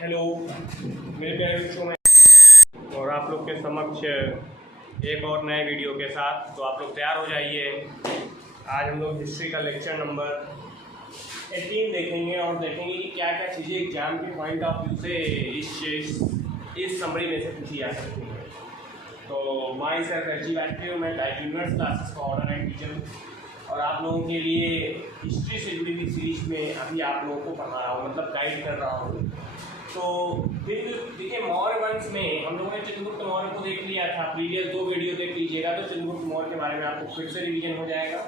Hello मेरे प्यारे बच्चों में और आप लोग के समक्ष एक और नए वीडियो के साथ। तो आप लोग तैयार हो जाइए। आज हम लोग हिस्ट्री का लेक्चर नंबर 18 देखेंगे और देखेंगे कि क्या क्या चीज़ें एग्जाम के पॉइंट ऑफ व्यू से इस समरी में से पूछी जा सकती है। तो माई सेल्फ एच जी बैठे मैं लाइफ यूनिवर्स क्लासेस का ऑर्डर एंड टीचर और आप लोगों के लिए हिस्ट्री से जुड़ी हुई सीरीज में अभी आप लोगों को पढ़ा रहा हूँ, मतलब गाइड कर रहा हूँ। तो फिर देखिए मौर्य वंश में हम लोगों ने चंद्रगुप्त मौर्य को देख लिया था। प्रीवियस 2 वीडियो देख लीजिएगा तो चंद्रगुप्त मौर्य के बारे में आपको फिर से रिवीजन हो जाएगा।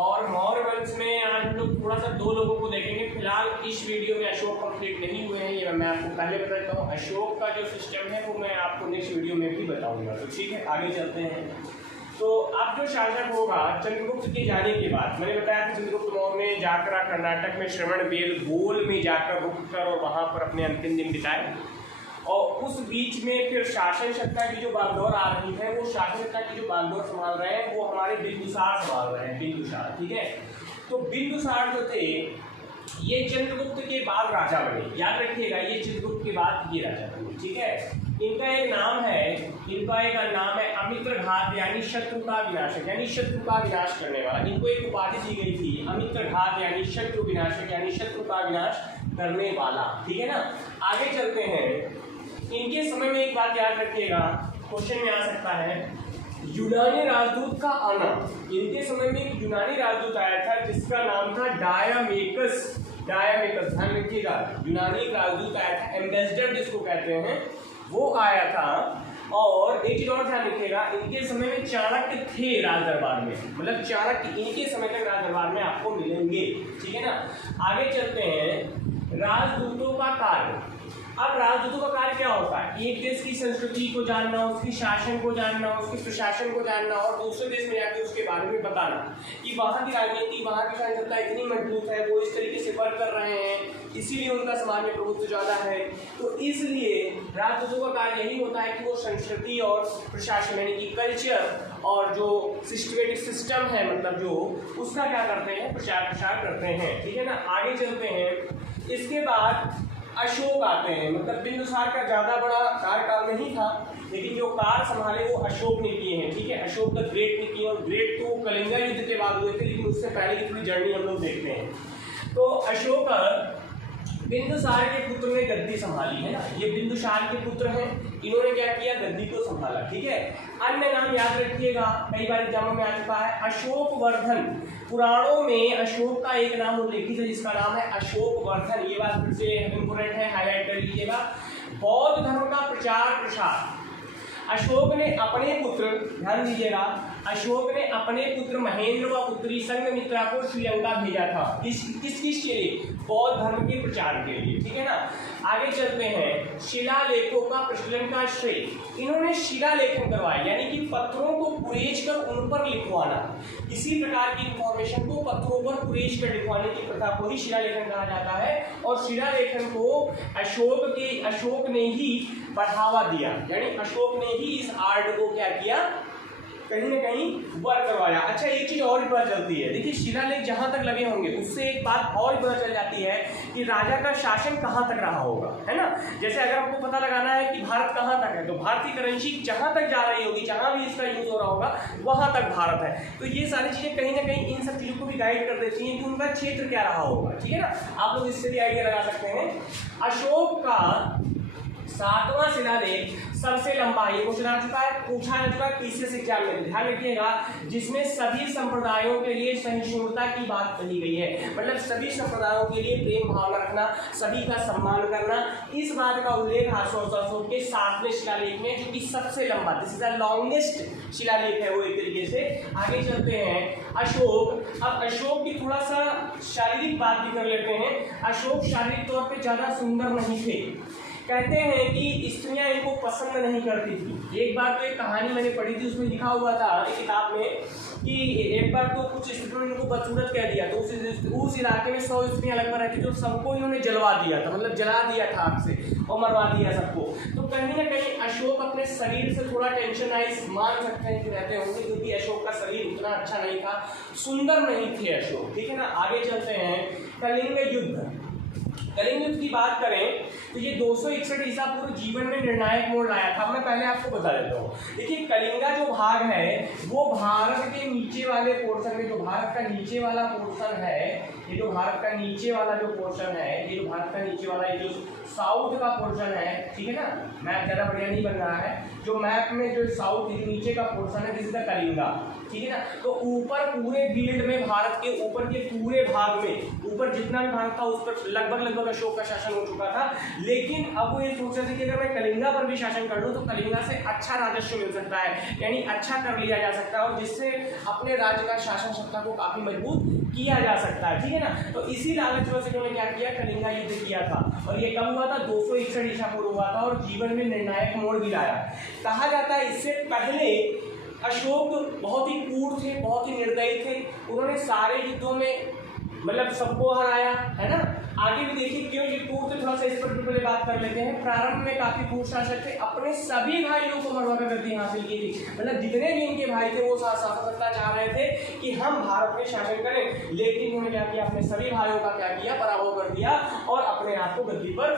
और मौर्य वंश में आज हम लोग थोड़ा सा 2 लोगों को देखेंगे। फिलहाल इस वीडियो में अशोक कंप्लीट नहीं हुए हैं, ये मैं आपको पहले बता देता हूँ। अशोक का जो सिस्टम है वो मैं आपको नेक्स्ट वीडियो में भी बताऊँगा। तो ठीक है, आगे चलते हैं। तो अब जो शासक होगा चंद्रगुप्त के जाने के बाद, मैंने बताया कि चंद्रगुप्त मौर्य ने जाकर कर्नाटक में श्रवणबेलगोल में जाकर रुक कर और वहाँ पर अपने अंतिम दिन बिताए। और उस बीच में फिर शासन सत्ता की जो बागडोर आ रही है, वो शासन सत्ता की जो बागडोर संभाल रहे हैं वो हमारे बिंदुसार संभाल रहे हैं। बिंदुसार, ठीक है। तो बिंदुसार जो थे ये चंद्रगुप्त के बाद राजा बने। याद रखिएगा, ये चंद्रगुप्त के बाद ये राजा बने, ठीक है। इनका एक नाम है अमित्रघात, यानी शत्रु का विनाशक, यानी शत्रु का विनाश करने वाला। इनको एक उपाधि दी गई थी, अमित्रघात यानी शत्रु विनाशक, यानी शत्रु का विनाश करने वाला, ठीक है ना। आगे चलते हैं। इनके समय में एक बात याद रखिएगा, क्वेश्चन में आ सकता है, यूनानी राजदूत का आना। इनके समय में एक यूनानी राजदूत आया था जिसका नाम था डायामेकस। ध्यान रखिएगा, यूनानी राजदूत आया था, एम्बेसडर जिसको कहते हैं, वो आया था। और एक चीज और ध्यान रखिएगा, इनके समय में चाणक्य थे राज दरबार में, मतलब चाणक्य इनके समय तक राज दरबार में आपको मिलेंगे, ठीक है ना। आगे चलते हैं। राजदूतों का कार्य। अब राजदूतों का कार्य क्या होता है? एक देश की संस्कृति को जानना, उसकी शासन को जानना, उसके प्रशासन को जानना और दूसरे देश में जाकर उसके बारे में बताना कि वहाँ की राजनीति, वहाँ की शासन इतनी मजबूत है, वो इस तरीके से वर्क कर रहे हैं, इसीलिए उनका समाज में प्रभुत्व ज़्यादा है। तो इसलिए राजदूतों का कार्य यही होता है कि वो संस्कृति और प्रशासन यानी कि कल्चर और जो सिस्टमेटिक सिस्टम है, मतलब जो उसका क्या करते हैं, प्रचार प्रसार करते हैं, ठीक है ना। आगे चलते हैं। इसके बाद अशोक आते हैं, मतलब बिंदुसार का ज़्यादा बड़ा कार्यकाल नहीं था, लेकिन जो कार्य संभाले वो अशोक ने किए हैं, ठीक है। अशोक द ग्रेट ने किए, और ग्रेट तो कलिंगा युद्ध के बाद हुए थे, लेकिन उससे पहले की थोड़ी जर्नी हम लोग देखते हैं। तो अशोक बिंदुसार के पुत्र ने गद्दी संभाली, है ना। ये बिंदुसार के पुत्र हैं, इन्होंने क्या किया, गद्दी को संभाला, ठीक है। अन्य नाम याद रखिएगा, कई बार एग्जामों में आ चुका है, अशोक वर्धन। पुराणों में अशोक का एक नाम उल्लेखित है जिसका नाम है अशोक वर्धन। ये बात फिर से इंपोर्टेंट है, हाईलाइट कर लीजिएगा। बौद्ध धर्म का प्रचार प्रसार। अशोक ने अपने पुत्र, ध्यान दीजिएगा, अशोक ने अपने पुत्र महेंद्र व पुत्री संघमित्रा को श्रीलंका भेजा था। किस के लिए? बौद्ध धर्म के प्रचार के लिए, ठीक है ना। आगे चलते हैं। शिलालेखों का प्रचलन का श्रेय। इन्होंने शिलालेखन करवाए, यानी कि पत्थरों को कुरेज कर उन पर लिखवाना। किसी प्रकार की इंफॉर्मेशन को पत्थरों पर कुरेज कर लिखवाने की प्रथा को ही शिलालेखन कहा जाता है। और शिलालेखन को अशोक ने ही बढ़ावा दिया, यानी अशोक ने ही इस आर्ट को क्या किया, कहीं ना कहीं वर्क करवाया। अच्छा, एक चीज और भी पता चलती है, देखिए शिलालेख जहां तक लगे होंगे उससे एक बात और भी पता चल जाती है कि राजा का शासन कहां तक रहा होगा, है ना। जैसे अगर आपको पता लगाना है कि भारत कहां तक है, तो भारतीय करेंसी जहां तक जा रही होगी, जहां भी इसका यूज हो रहा होगा वहां तक भारत है। तो ये सारी चीजें कहीं ना कहीं इन सब चीजों को भी गाइड कर देती हैं कि उनका क्षेत्र क्या रहा होगा, ठीक है ना। आप लोग इससे भी आइडिया लगा सकते हैं। अशोक का 7वां शिलालेख सबसे लंबा, ये क्वेश्चन आ चुका है, पूछा जा चुका है पीसीएस एग्जाम में, ध्यान रखिएगा, जिसमें सभी संप्रदायों के लिए सहिष्णुता की बात कही गई है। मतलब सभी संप्रदायों के लिए प्रेम भावना रखना, सभी का सम्मान करना, इस बात का उल्लेख अशोक के 7वें शिलालेख में, जो कि सबसे लंबा, दिस इज द लॉन्गेस्ट शिलालेख है वो एक तरीके से। आगे चलते हैं। अशोक, अब अशोक की थोड़ा सा शारीरिक बात भी कर लेते हैं। अशोक शारीरिक तौर पर ज्यादा सुंदर नहीं थे। कहते हैं कि स्त्रियां इनको पसंद नहीं करती थी। एक बार तो एक कहानी मैंने पढ़ी थी, उसमें लिखा हुआ था एक किताब में कि एक बार तो कुछ स्त्रियों ने इनको बदसूरत कह दिया, तो उस इलाके में 100 स्त्रियां लगभग रहती, तो सबको इन्होंने जलवा दिया था, मतलब जला दिया था आग से और मरवा दिया सबको। तो कहीं ना कहीं अशोक अपने शरीर से थोड़ा टेंशनाइज मान सकते हैं कि रहते होंगे, क्योंकि अशोक का शरीर उतना अच्छा नहीं था, सुंदर नहीं थे अशोक, ठीक है ना। आगे चलते हैं। कलिंग युद्ध। कलिंग युद्ध की बात करें तो ये 261 ईसा पूर्व जीवन में निर्णायक मोड़ लाया था। मैं पहले आपको बता देता हूँ। देखिए कलिंगा जो भाग है वो भारत के नीचे वाले पोर्शन में, जो भारत का नीचे वाला पोर्शन है, ये जो भारत का नीचे वाला जो पोर्शन है, ये जो भारत का नीचे वाला ये जो साउथ का पोर्शन है, ठीक है ना, मैप ज़्यादा बढ़िया नहीं बन रहा है, जो मैप में जो साउथ नीचे का पोर्शन है दिस इज द कलिंगा, ठीक है ना। तो ऊपर पूरे फील्ड में, भारत के ऊपर के पूरे भाग में, ऊपर जितना भी भाग था उस पर लगभग अशोक का शासन हो चुका था। लेकिन अब वो ये सोच रहे थे कि अगर मैं कलिंगा पर भी शासन कर लूँ तो कलिंगा से अच्छा राजस्व मिल सकता है, यानी अच्छा कर लिया जा सकता है और जिससे अपने राज्य का शासन सत्ता को काफी मजबूत किया जा सकता है, ठीक है ना। तो इसी लालच में से उन्होंने क्या किया, कलिंगा युद्ध किया था। और ये कब हुआ था, 261 ईसा पूर्व हुआ था और जीवन में निर्णायक मोड़ भी लाया। कहा जाता है इससे पहले अशोक बहुत ही क्रूर थे, बहुत ही निर्दयी थे। उन्होंने सारे युद्धों में मतलब सबको हराया, है ना। आगे भी देखिए क्यों ये क्रूर थे, थोड़ा सा इस पर भी पहले बात कर लेते हैं। प्रारंभ में काफी क्रूर शासक थे, अपने सभी भाइयों को मरवा कर गद्दी हासिल की थी। मतलब जितने भी इनके भाई थे वो शासन करना चाह रहे थे कि हम भारत में शासन करें, लेकिन उन्होंने क्या किया, अपने सभी भाइयों का क्या किया, पराभव कर दिया और अपने आप को गद्दी पर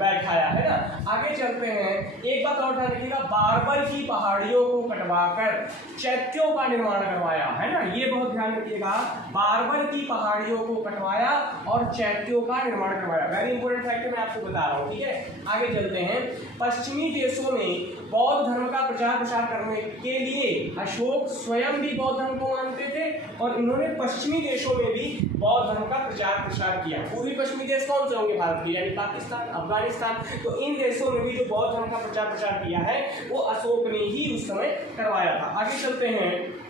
बैठाया, है ना। आगे चलते हैं। एक बात और ध्यान रखिएगा, बारबर की पहाड़ियों को कटवाकर चैत्यों का निर्माण करवाया, है ना। ये बहुत ध्यान रखिएगा, बारबर की पहाड़ियों को कटवाया और चैत्यों का निर्माण करवाया। वेरी इंपॉर्टेंट फैक्ट मैं आपको बता रहा हूँ, ठीक है। आगे चलते हैं। पश्चिमी देशों में बौद्ध धर्म का प्रचार प्रसार करने के लिए अशोक स्वयं भी बौद्ध धर्म को मानते थे और इन्होंने पश्चिमी देशों में भी बौद्ध धर्म का प्रचार प्रसार किया। पूर्वी पश्चिमी देश कौन से होंगे भारत के, यानी पाकिस्तान, अफगानिस्तान। तो इन देशों में भी जो बौद्ध धर्म का प्रचार प्रसार किया है वो अशोक ने ही उस समय करवाया था। आगे चलते हैं।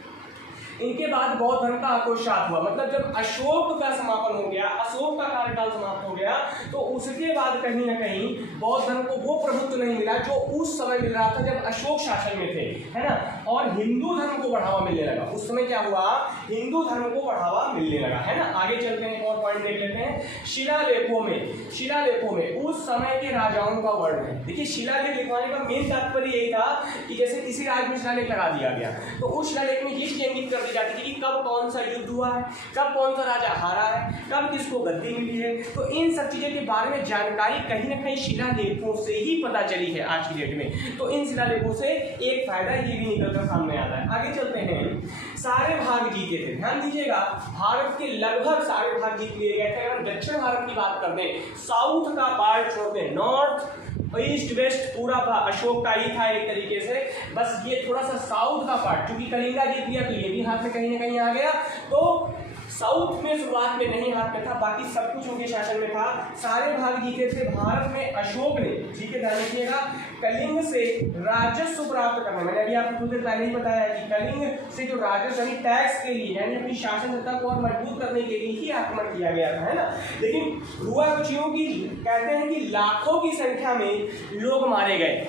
इनके बाद बौद्ध धर्म का आक्रोशात हुआ, मतलब जब अशोक का समापन हो गया, अशोक का कार्यकाल समाप्त हो गया, तो उसके बाद कहीं ना कहीं बौद्ध धर्म को वो प्रभुत्व नहीं मिला जो उस समय मिल रहा था जब अशोक शासन में थे, है ना। और हिंदू धर्म को बढ़ावा मिलने लगा। उस समय क्या हुआ, हिंदू धर्म को बढ़ावा मिलने लगा, है ना। आगे चलते हैं, एक और पॉइंट देख लेते हैं। शिलालेखों में उस समय के राजाओं का वर्णन है। देखिए शिलालेख लिखवाने का मेन तात्पर्य यही था कि जैसे किसी राज्य में शिलालेख लगा दिया गया तो उस शिलालेख में ये इंगित कर दी जाती थी कि कब कौन सा युद्ध हुआ है, कब कौन सा राजा हारा है, कब किसको गद्दी मिली है। तो इन सब चीजों के बारे में जानकारी कहीं ना कहीं शिलालेखों से ही पता चली है आज की डेट में। तो इन शिलालेखों से एक फायदा ये भी निकलकर सामने आता है। आगे चलते हैं। सारे भाग जीते थे, ध्यान दीजिएगा, भारत के लगभग सारे भाग जीत लिए गए थे। अगर हम दक्षिण भारत की बात कर दें, साउथ का पार्ट छोड़ दें, नॉर्थ ईस्ट वेस्ट पूरा अशोक का ही था एक तरीके से, बस ये थोड़ा सा साउथ का पार्ट, क्योंकि कलिंगा जीत लिया तो ये भी हाथ में कहीं ना कहीं आ गया। तो साउथ में शुरुआत में नहीं हाथ में था, बाकी सब कुछ उनके शासन में था। सारे भाग जीते थे। भारत में अशोक ने, ठीक है ध्यान रखिएगा, कलिंग से राजस्व प्राप्त करना, मैंने अभी आपको थोड़ी देर पहले ही बताया कि कलिंग से जो राजस्व यानी टैक्स के लिए, यानी अपनी शासन सत्ता को और मजबूत करने के लिए ही आक्रमण किया गया था, है ना। लेकिन हुआ कुछ यूं कि कहते हैं कि लाखों की संख्या में लोग मारे गए,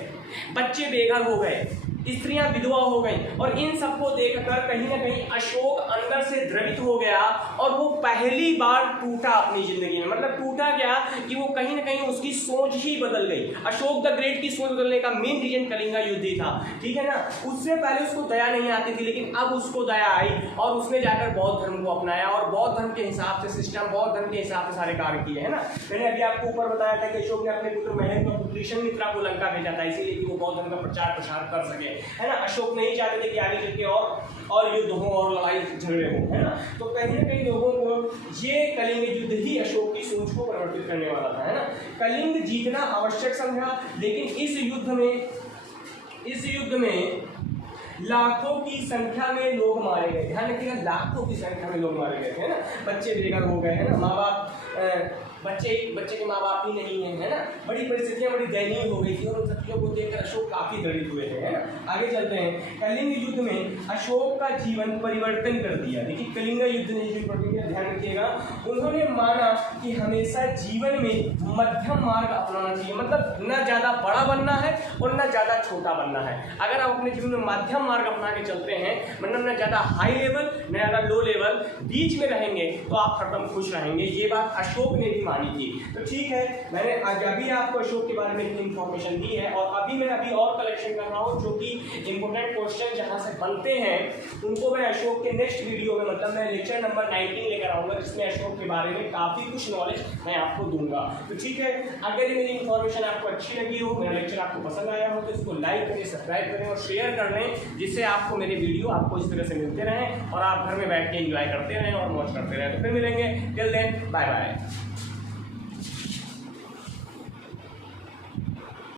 बच्चे बेघर हो गए, स्त्रियां विधवा हो गई और इन सबको देखकर कहीं ना कहीं अशोक अंदर से द्रवित हो गया और वो पहली बार टूटा अपनी जिंदगी में। मतलब टूटा क्या कि वो कहीं ना कहीं उसकी सोच ही बदल गई। अशोक द ग्रेट की सोच बदलने का मेन रीजन कलिंगा युद्ध ही था, ठीक है ना। उससे पहले उसको दया नहीं आती थी, लेकिन अब उसको दया आई और उसने जाकर बौद्ध धर्म को अपनाया और बौद्ध धर्म के हिसाब से सिस्टम, बौद्ध धर्म के हिसाब से सारे कार्य किए, है ना। मैंने अभी आपको ऊपर बताया था कि अशोक ने अपने पुत्र महेंद्र मित्रा को लंका भेजा था इसीलिए कि वो बौद्ध धर्म का प्रचार प्रसार कर सके, है ना। अशोक नहीं चाहते थे कि आगे चल के और युद्ध हो और लड़ाई झगड़े हो, है ना। तो कहीं ना कहीं लोगों को ये कलिंग युद्ध ही अशोक की सोच को परिवर्तित करने वाला था, है ना। कलिंग जीतना आवश्यक समझा, लेकिन इस युद्ध में लाखों की संख्या में लोग मारे गए। ध्यान रखिएगा, लाखों की संख्या में लोग मारे गए थे, है ना। बच्चे बेघर हो गए, है ना। माँ बाप बच्चे के माँ बाप ही नहीं है ना। बड़ी परिस्थितियां बड़ी दयनीय हो गई थी और उन सब चीजों को देखकर अशोक काफी दलित हुए थे, है ना। आगे चलते हैं। कलिंग युद्ध में अशोक का जीवन परिवर्तन कर दिया। देखिए कलिंग युद्ध ने जो परिवर्तन, ध्यान रखिएगा, उन्होंने माना कि हमेशा जीवन में मध्यम मार्ग अपनाना चाहिए। मतलब न ज्यादा बड़ा बनना है और न ज्यादा छोटा बनना है। अगर आप अपने जीवन में मध्यम मार्ग अपना के चलते हैं, मतलब न ज्यादा हाई लेवल न ज्यादा लो लेवल, बीच में रहेंगे तो आप हरदम खुश रहेंगे। ये बात अशोक ने भी मानी थी। तो ठीक है, मैंने आज अभी आपको अशोक के बारे में इतनी इन्फॉर्मेशन दी है और मैं अभी और कलेक्शन कर रहा हूँ जो कि इंपॉर्टेंट क्वेश्चन जहाँ से बनते हैं उनको मैं अशोक के नेक्स्ट वीडियो में, मतलब मैं लेक्चर नंबर 19 लेकर आऊँगा, जिसमें अशोक के बारे में काफ़ी कुछ नॉलेज मैं आपको दूंगा। तो ठीक है, अगर मेरी इन्फॉर्मेशन आपको अच्छी लगी हो, मेरा लेक्चर आपको पसंद आया हो, तो इसको लाइक करें, सब्सक्राइब करें और शेयर कर दें, जिससे आपको मेरे वीडियो आपको इस तरह से मिलते रहें और आप घर में बैठ के एंजॉय करते रहें और मौज करते रहें। तो फिर मिलेंगे, टिल देन बाय बाय।